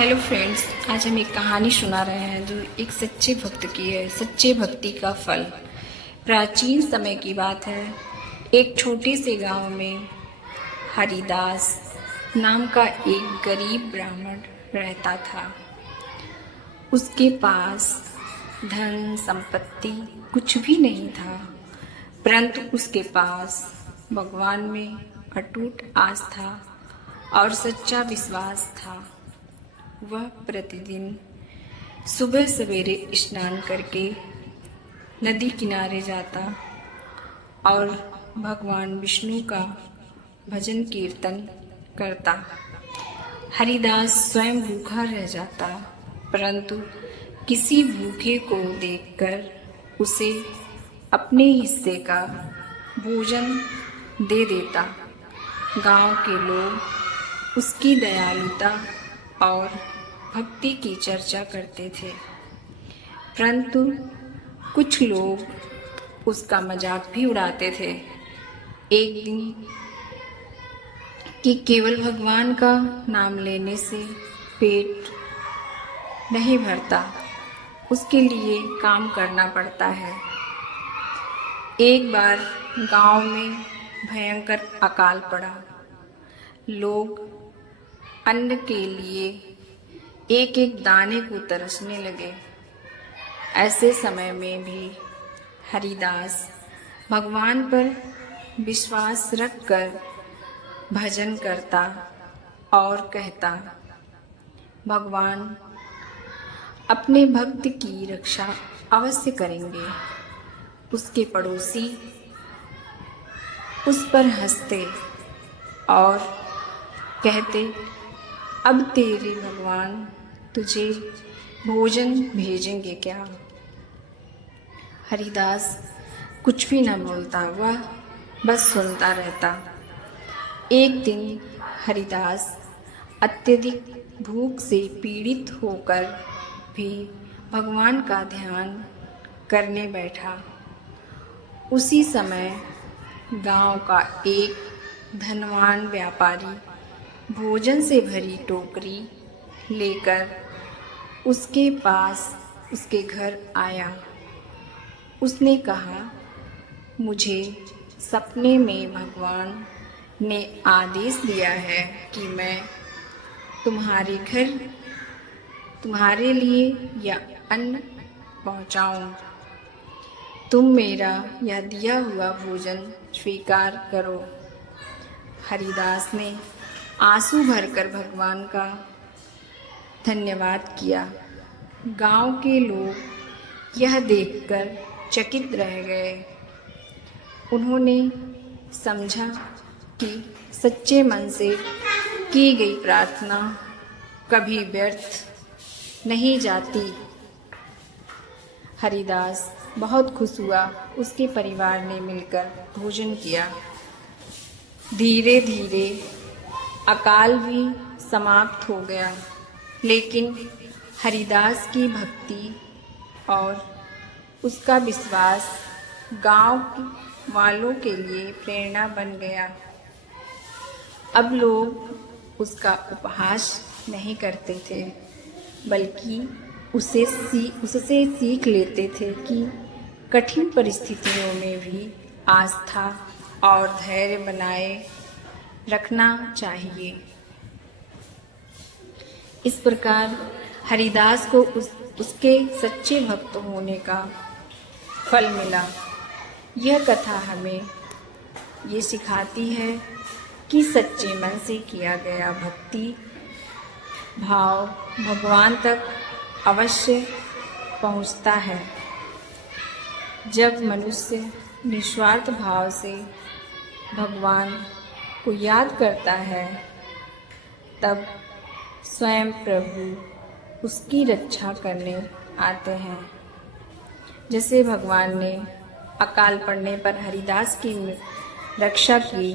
Hello friends, आज हम एक कहानी सुना रहे हैं जो एक सच्चे भक्त की है। सच्चे भक्ति का फल। प्राचीन समय की बात है। एक छोटे से गांव में हरिदास नाम का एक गरीब ब्राह्मण रहता था। उसके पास धन संपत्ति कुछ भी नहीं था, परंतु उसके पास भगवान में अटूट आस्था और सच्चा विश्वास था। वह प्रतिदिन सुबह सवेरे स्नान करके नदी किनारे जाता और भगवान विष्णु का भजन कीर्तन करता। हरिदास स्वयं भूखा रह जाता, परंतु किसी भूखे को देखकर उसे अपने हिस्से का भोजन दे देता। गांव के लोग उसकी दयालुता और भक्ति की चर्चा करते थे, परंतु कुछ लोग उसका मजाक भी उड़ाते थे। एक दिन कि केवल भगवान का नाम लेने से पेट नहीं भरता, उसके लिए काम करना पड़ता है। एक बार गांव में भयंकर अकाल पड़ा। लोग अन्न के लिए एक एक दाने को तरसने लगे। ऐसे समय में भी हरिदास भगवान पर विश्वास रखकर भजन करता और कहता, भगवान अपने भक्त की रक्षा अवश्य करेंगे। उसके पड़ोसी उस पर हंसते और कहते, अब तेरे भगवान तुझे भोजन भेजेंगे क्या? हरिदास कुछ भी न बोलता, वह बस सुनता रहता। एक दिन हरिदास अत्यधिक भूख से पीड़ित होकर भी भगवान का ध्यान करने बैठा। उसी समय गांव का एक धनवान व्यापारी भोजन से भरी टोकरी लेकर उसके पास उसके घर आया। उसने कहा, मुझे सपने में भगवान ने आदेश दिया है कि मैं तुम्हारे घर तुम्हारे लिए यह अन्न पहुंचाऊं। तुम मेरा यह दिया हुआ भोजन स्वीकार करो। हरिदास ने आंसू भरकर भगवान का धन्यवाद किया। गांव के लोग यह देखकर चकित रह गए। उन्होंने समझा कि सच्चे मन से की गई प्रार्थना कभी व्यर्थ नहीं जाती। हरिदास बहुत खुश हुआ। उसके परिवार ने मिलकर भोजन किया। धीरे धीरे अकाल भी समाप्त हो गया, लेकिन हरिदास की भक्ति और उसका विश्वास गांव वालों के लिए प्रेरणा बन गया। अब लोग उसका उपहास नहीं करते थे, बल्कि उससे सीख लेते थे कि कठिन परिस्थितियों में भी आस्था और धैर्य बनाए रखना चाहिए। इस प्रकार हरिदास को उसके सच्चे भक्त होने का फल मिला। यह कथा हमें ये सिखाती है कि सच्चे मन से किया गया भक्ति भाव भगवान तक अवश्य पहुंचता है। जब मनुष्य निस्वार्थ भाव से भगवान को याद करता है, तब स्वयं प्रभु उसकी रक्षा करने आते हैं। जैसे भगवान ने अकाल पड़ने पर हरिदास की रक्षा की,